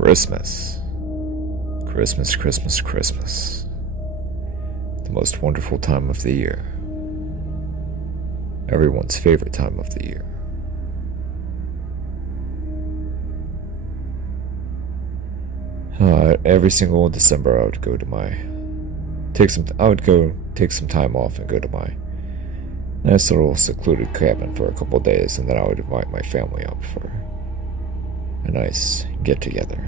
Christmas. Christmas, Christmas, Christmas. The most wonderful time of the year. Everyone's favorite time of the year. Every single December, I would go take some time off and go to my nice little secluded cabin for a couple days, and then I would invite my family up for a nice get-together.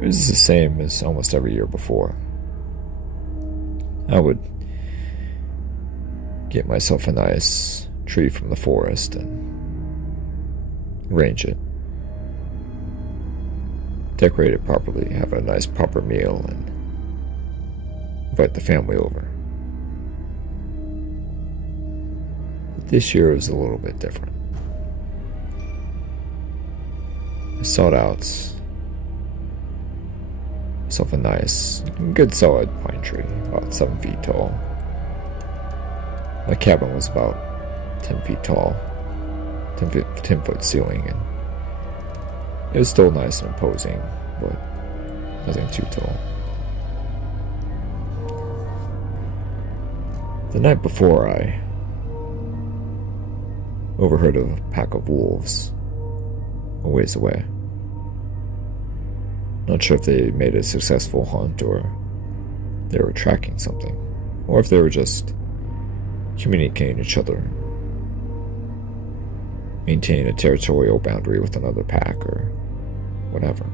It was the same as almost every year before. I would get myself a nice tree from the forest and arrange it, decorate it properly, have a nice proper meal, and invite the family over. But this year was a little bit different. I sought out myself a nice, good solid pine tree, about 7 feet tall. My cabin was about 10 feet tall, 10 foot ceiling, and it was still nice and imposing, but nothing too tall. The night before, I overheard a pack of wolves a ways away. Not sure if they made a successful hunt or they were tracking something, or if they were just communicating with each other, maintaining a territorial boundary with another pack or whatever.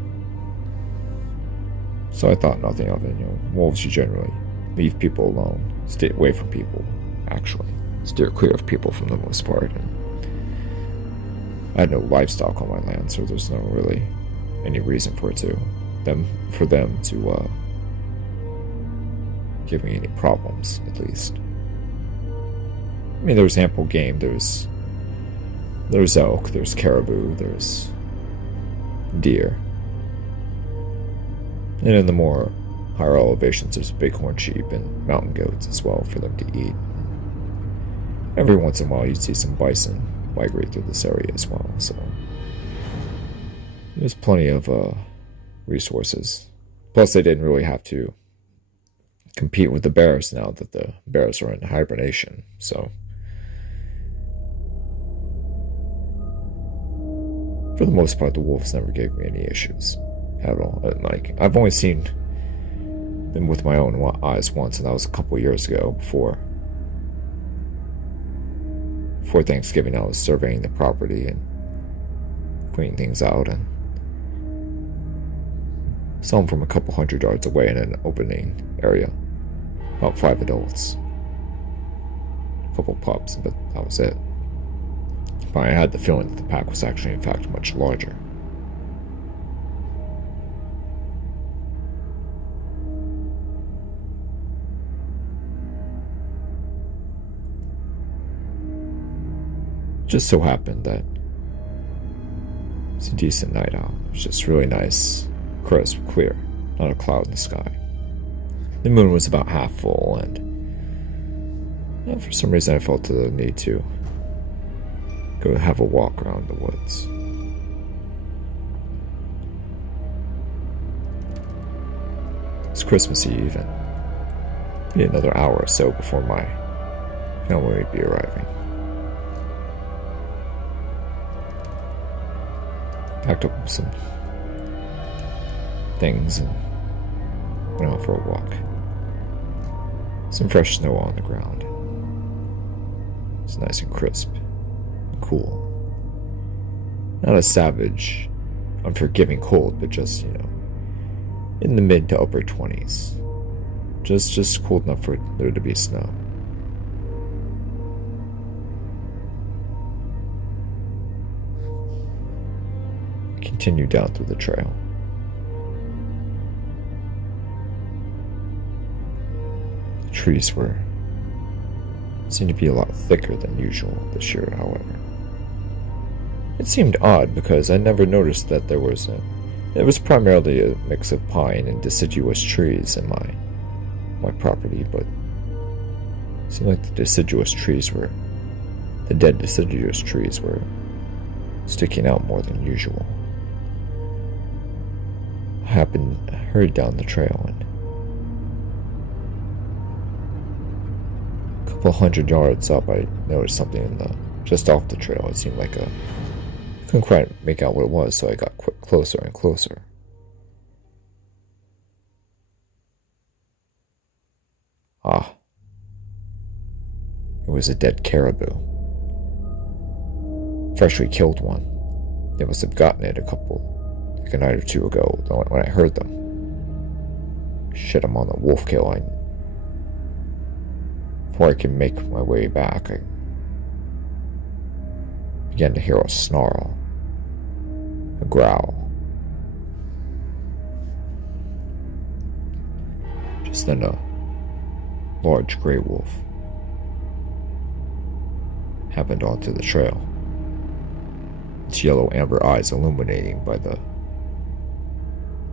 So I thought nothing of it. Wolves, you generally leave people alone, stay away from people, actually. Steer clear of people for the most part. And I had no livestock on my land, so there's no really any reason for them to give me any problems, at least. I mean, there's ample game. There's elk, there's caribou, there's deer. And in the more higher elevations, there's bighorn sheep and mountain goats as well for them to eat. Every once in a while, you'd see some bison migrate through this area as well, so there's plenty of resources. Plus, they didn't really have to compete with the bears now that the bears are in hibernation, so for the most part, the wolves never gave me any issues at all. Like, I've only seen them with my own eyes once, and that was a couple years ago before Thanksgiving. I was surveying the property and cleaning things out, and saw them from a couple hundred yards away in an opening area. About 5 adults. A couple pups, but that was it. But I had the feeling that the pack was actually, in fact, much larger. Just so happened that it's a decent night out. It was just really nice, crisp, clear, not a cloud in the sky. The moon was about half full, and for some reason I felt the need to go have a walk around the woods. It's Christmas Eve, and be another hour or so before my family would be arriving. Packed up some things and went out for a walk. Some fresh snow on the ground. It's nice and crisp and cool. Not a savage, unforgiving cold, but just, in the mid to upper 20s. Just cold enough for there to be snow. Continue down through the trail. The trees seemed to be a lot thicker than usual this year, however. It seemed odd because I never noticed that it was primarily a mix of pine and deciduous trees in my property, but it seemed like the dead deciduous trees were sticking out more than usual. I hurried down the trail, and a couple 100 yards up, I noticed something just off the trail. It seemed like I couldn't quite make out what it was, so I got closer and closer. Ah, it was a dead caribou. Freshly killed one. They must have gotten it a night or two ago when I heard them. Shit, I'm on the wolf kill. Before I can make my way back, I began to hear a snarl, a growl. Just then a large gray wolf happened onto the trail, its yellow amber eyes illuminating by the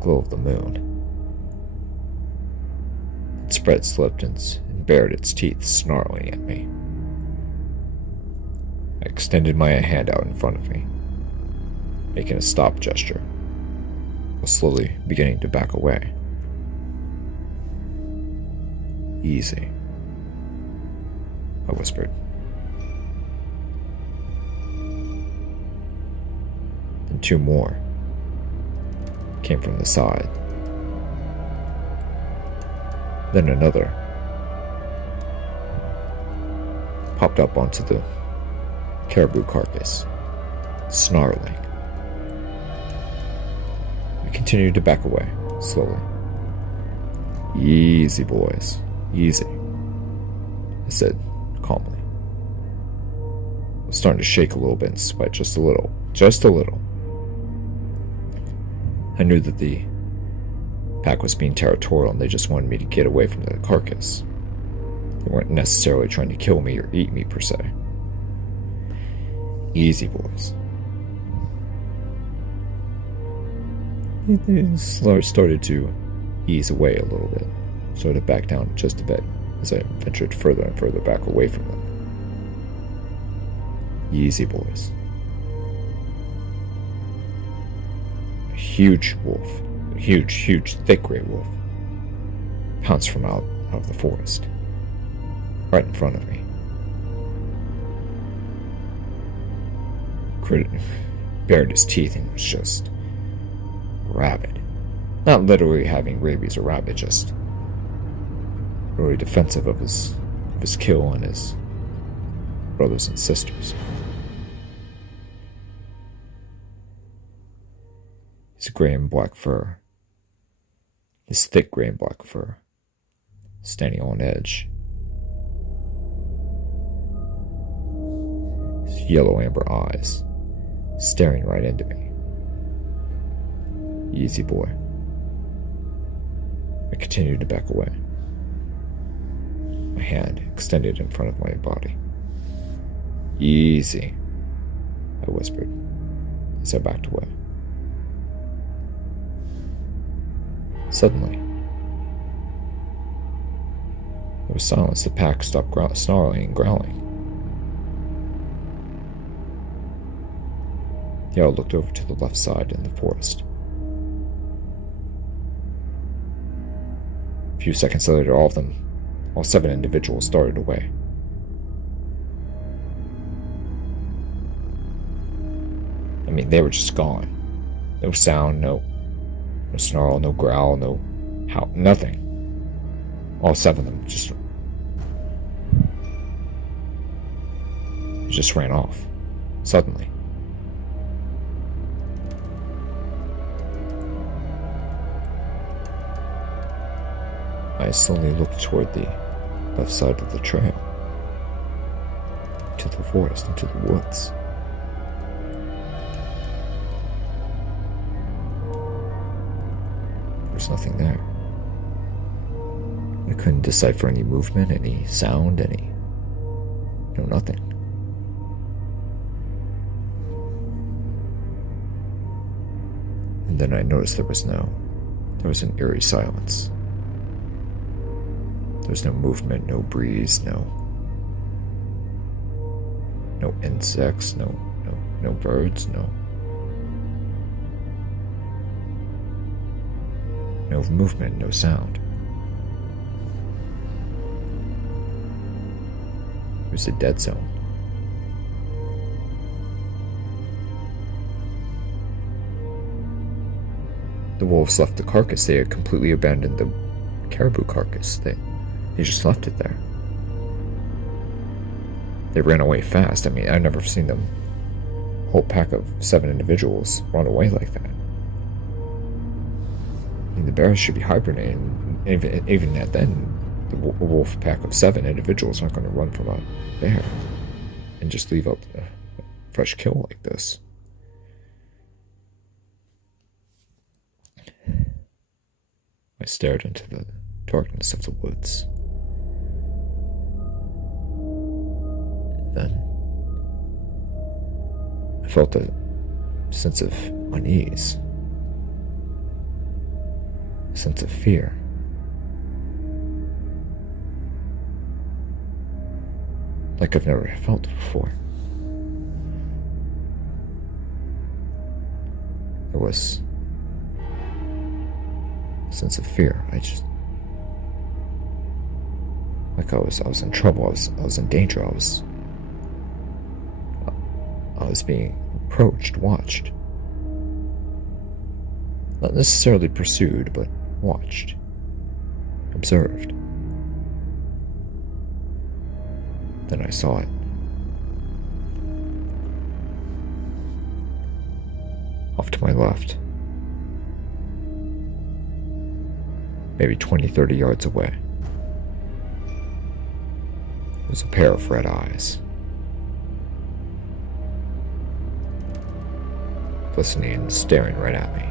glow of the moon. It spread its lips and bared its teeth, snarling at me. I extended my hand out in front of me, making a stop gesture, while slowly beginning to back away. "Easy," I whispered. And two more came from the side. Then another popped up onto the caribou carcass, snarling. We continued to back away, slowly. "Easy, boys, easy," I said calmly. I was starting to shake a little bit in sweat, just a little. I knew that the pack was being territorial and they just wanted me to get away from the carcass. They weren't necessarily trying to kill me or eat me per se. "Easy, boys." They started to ease away a little bit, started to back down just a bit as I ventured further and further back away from them. "Easy, boys." A huge wolf, a huge, thick gray wolf, pounced from out of the forest, right in front of me. Bared his teeth and was just rabid. Not literally having rabies or rabid, just really defensive of his kill and his brothers and sisters. His gray and black fur, his thick gray and black fur, standing on edge. His yellow amber eyes, staring right into me. "Easy, boy." I continued to back away, my hand extended in front of my body. "Easy," I whispered as I backed away. Suddenly, there was silence. The pack stopped snarling and growling. The owl looked over to the left side in the forest. A few seconds later, all 7 individuals darted away. I mean, they were just gone. No sound, no snarl, no growl, no howl, nothing. All 7 of them just ran off, suddenly. I slowly looked toward the left side of the trail, to the forest, into the woods. There was nothing there. I couldn't decipher any movement, any sound, nothing. And then I noticed there was an eerie silence. There was no movement, no breeze, no insects, no No birds, no movement, no sound. It was a dead zone. The wolves left the carcass. They had completely abandoned the caribou carcass. They just left it there. They ran away fast. I mean, I've never seen them, a whole pack of 7 individuals, run away like that. I mean, the bears should be hibernating. Even at then, the wolf pack of 7 individuals aren't going to run from a bear and just leave out a fresh kill like this. I stared into the darkness of the woods. Then I felt a sense of unease, a sense of fear. Like I've never felt before. There was a sense of fear. I was in trouble. I was in danger. I was being approached, watched. Not necessarily pursued, but watched, observed. Then I saw it. Off to my left. Maybe 20-30 yards away. Was a pair of red eyes. Glistening and staring right at me.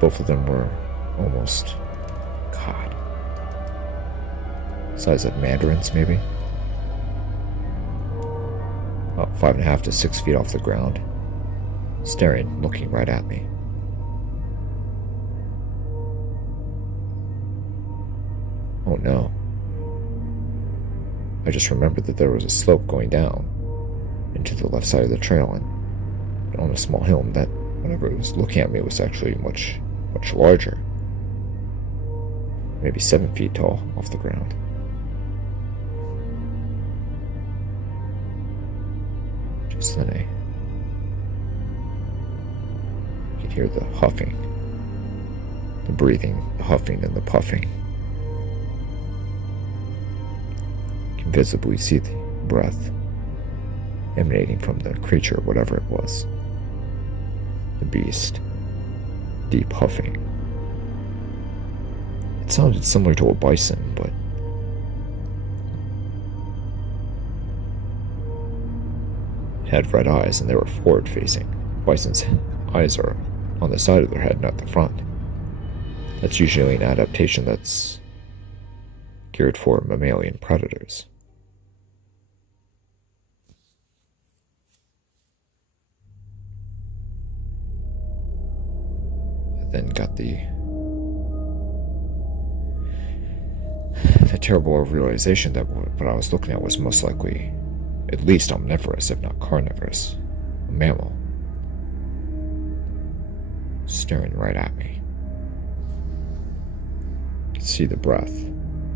Both of them were almost, God, size of mandarins maybe. About 5.5 to 6 feet off the ground. Staring, looking right at me. Oh no. I just remembered that there was a slope going down into the left side of the trail, and on a small hill, and that whenever it was looking at me, it was actually much larger. Maybe 7 feet tall off the ground. Just then I could hear the huffing, the breathing, the huffing and the puffing. You can visibly see the breath emanating from the creature, whatever it was. The beast. Deep huffing. It sounded similar to a bison, but it had red eyes and they were forward facing. Bison's eyes are on the side of their head, not the front. That's usually an adaptation that's geared for mammalian predators. I then got the terrible realization that what I was looking at was most likely at least omnivorous, if not carnivorous, a mammal, staring right at me. I could see the breath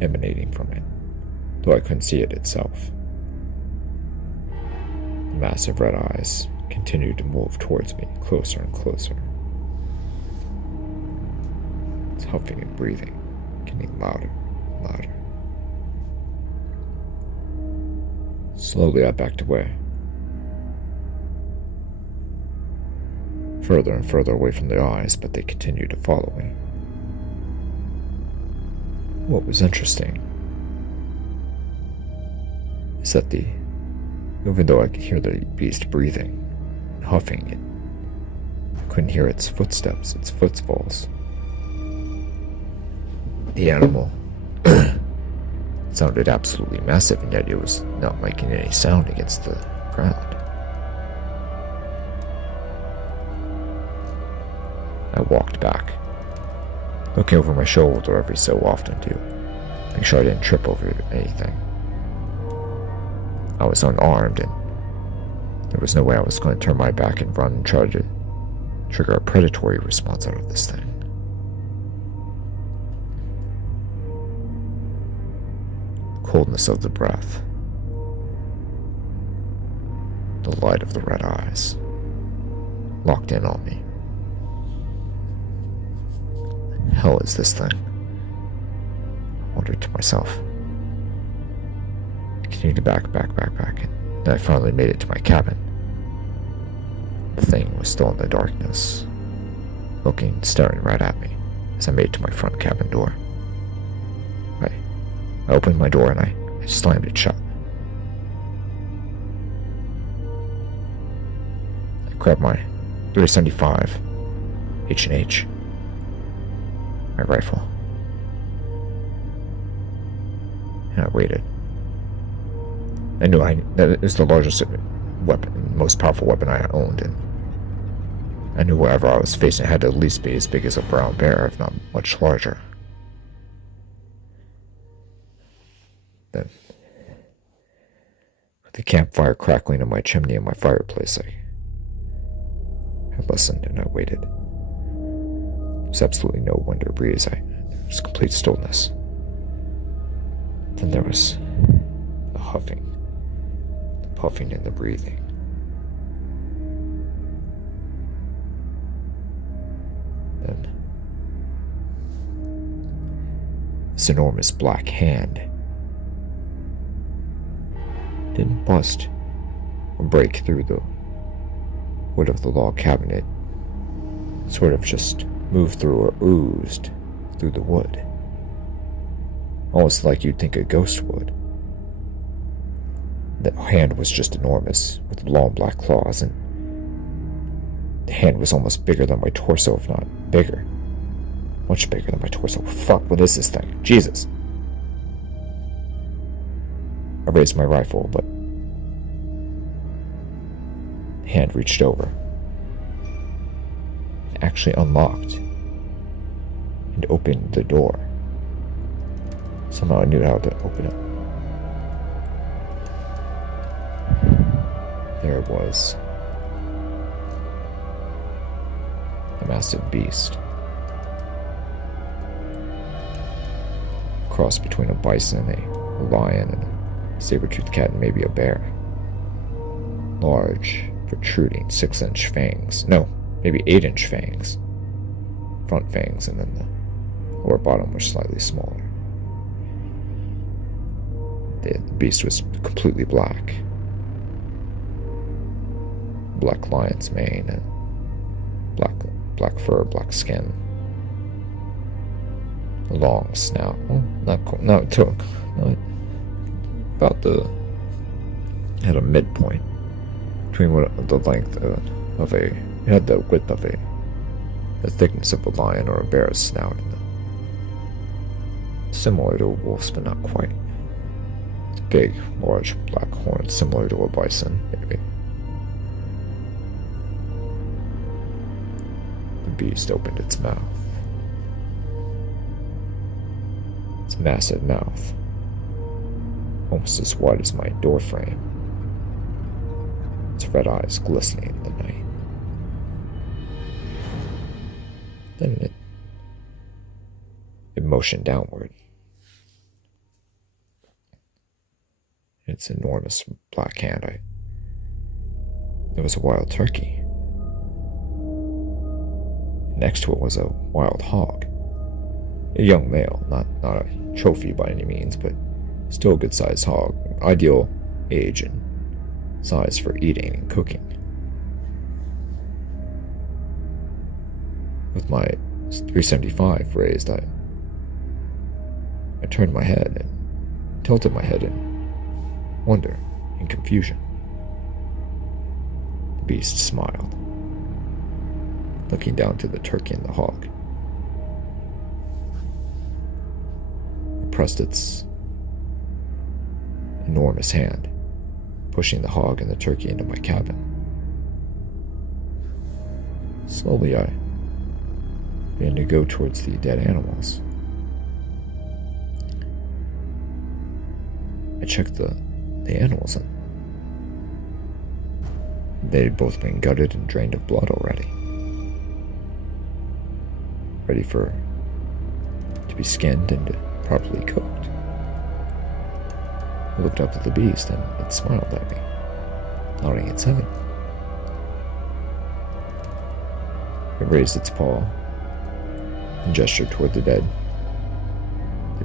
emanating from it, though I couldn't see it itself. The massive red eyes continued to move towards me, closer and closer. It's huffing and breathing, getting louder and louder. Slowly I backed away, further and further away from the eyes, but they continued to follow me. What was interesting is that even though I could hear the beast breathing and huffing, I couldn't hear its footsteps, its footfalls. The animal sounded absolutely massive, and yet it was not making any sound against the ground. I walked back, looking over my shoulder every so often to make sure I didn't trip over anything. I was unarmed, and there was no way I was going to turn my back and run and try to trigger a predatory response out of this thing. The coldness of the breath, the light of the red eyes, locked in on me. What the hell is this thing? I wondered to myself. I continued to back, and then I finally made it to my cabin. The thing was still in the darkness, staring right at me as I made it to my front cabin door. I opened my door and I slammed it shut. I grabbed my .375 H&H, my rifle, and I waited. I knew that it was the largest weapon, most powerful weapon I owned, and I knew whatever I was facing had to at least be as big as a brown bear, if not much larger. Then, with the campfire crackling in my chimney and my fireplace, I listened and I waited. There was absolutely no wind or breeze. There was complete stillness. Then there was the huffing, the puffing, and the breathing. Then this enormous black hand didn't bust or break through the wood of the log cabinet, sort of just moved through or oozed through the wood, almost like you'd think a ghost would. The hand was just enormous, with long black claws, and the hand was almost bigger than my torso, if not bigger. Much bigger than my torso. Fuck, what is this thing? Jesus. I raised my rifle, but the hand reached over and actually unlocked and opened the door. Somehow I knew how to open it. There it was. A massive beast. A cross between a bison, a lion, and a saber-toothed cat, and maybe a bear. Large, protruding 6-inch fangs. No, maybe 8-inch fangs. Front fangs, and then the lower bottom were slightly smaller. The beast was completely black. Black lion's mane, black fur, black skin, a long snout. Well, had a midpoint between the length of it had the width of the thickness of a lion or a bear's snout, similar to a wolf's, but not quite. It's big, large black horns, similar to a bison, maybe. The beast opened its mouth. Its massive mouth, almost as wide as my doorframe. Its red eyes glistening in the night. Then it motioned downward. Its enormous black hand, there was a wild turkey. Next to it was a wild hog. A young male, not a trophy by any means, but still a good-sized hog, ideal age and size for eating and cooking. With my .375 raised, I turned my head and tilted my head in wonder and confusion. The beast smiled, looking down to the turkey and the hog. It pressed its enormous hand, pushing the hog and the turkey into my cabin. Slowly, I began to go towards the dead animals. I checked the animals, and They had both been gutted and drained of blood already. Ready to be skinned and properly cooked. I looked up at the beast and it smiled at me, nodding its head. It raised its paw and gestured toward the dead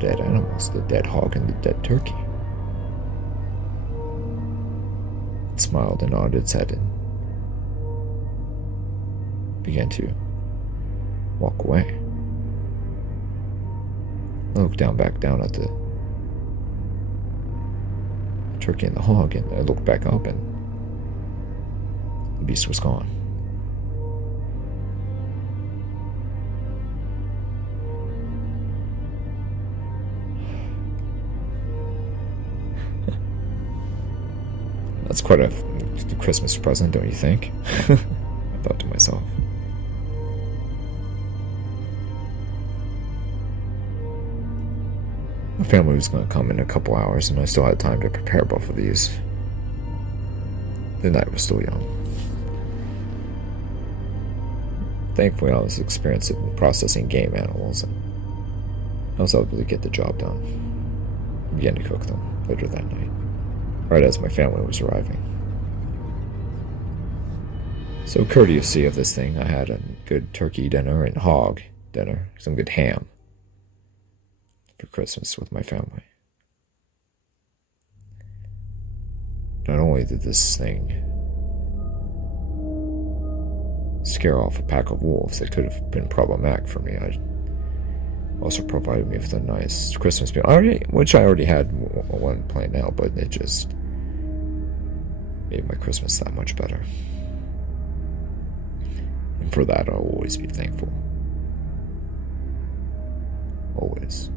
animals, the dead hog and the dead turkey. It smiled and nodded its head and began to walk away. I looked back down at the turkey and the hog, and I looked back up and the beast was gone. That's quite a Christmas present, don't you think? I thought to myself. My family was going to come in a couple hours, and I still had time to prepare both of these. The night was still young. Thankfully, I was experienced in processing game animals, and I was able to get the job done. I began to cook them later that night, right as my family was arriving. So, courtesy of this thing, I had a good turkey dinner and hog dinner, some good ham for Christmas with my family. Not only did this thing scare off a pack of wolves that could have been problematic for me, it also provided me with a nice Christmas meal, which I already had one planned out, but it just made my Christmas that much better. And for that, I'll always be thankful. Always.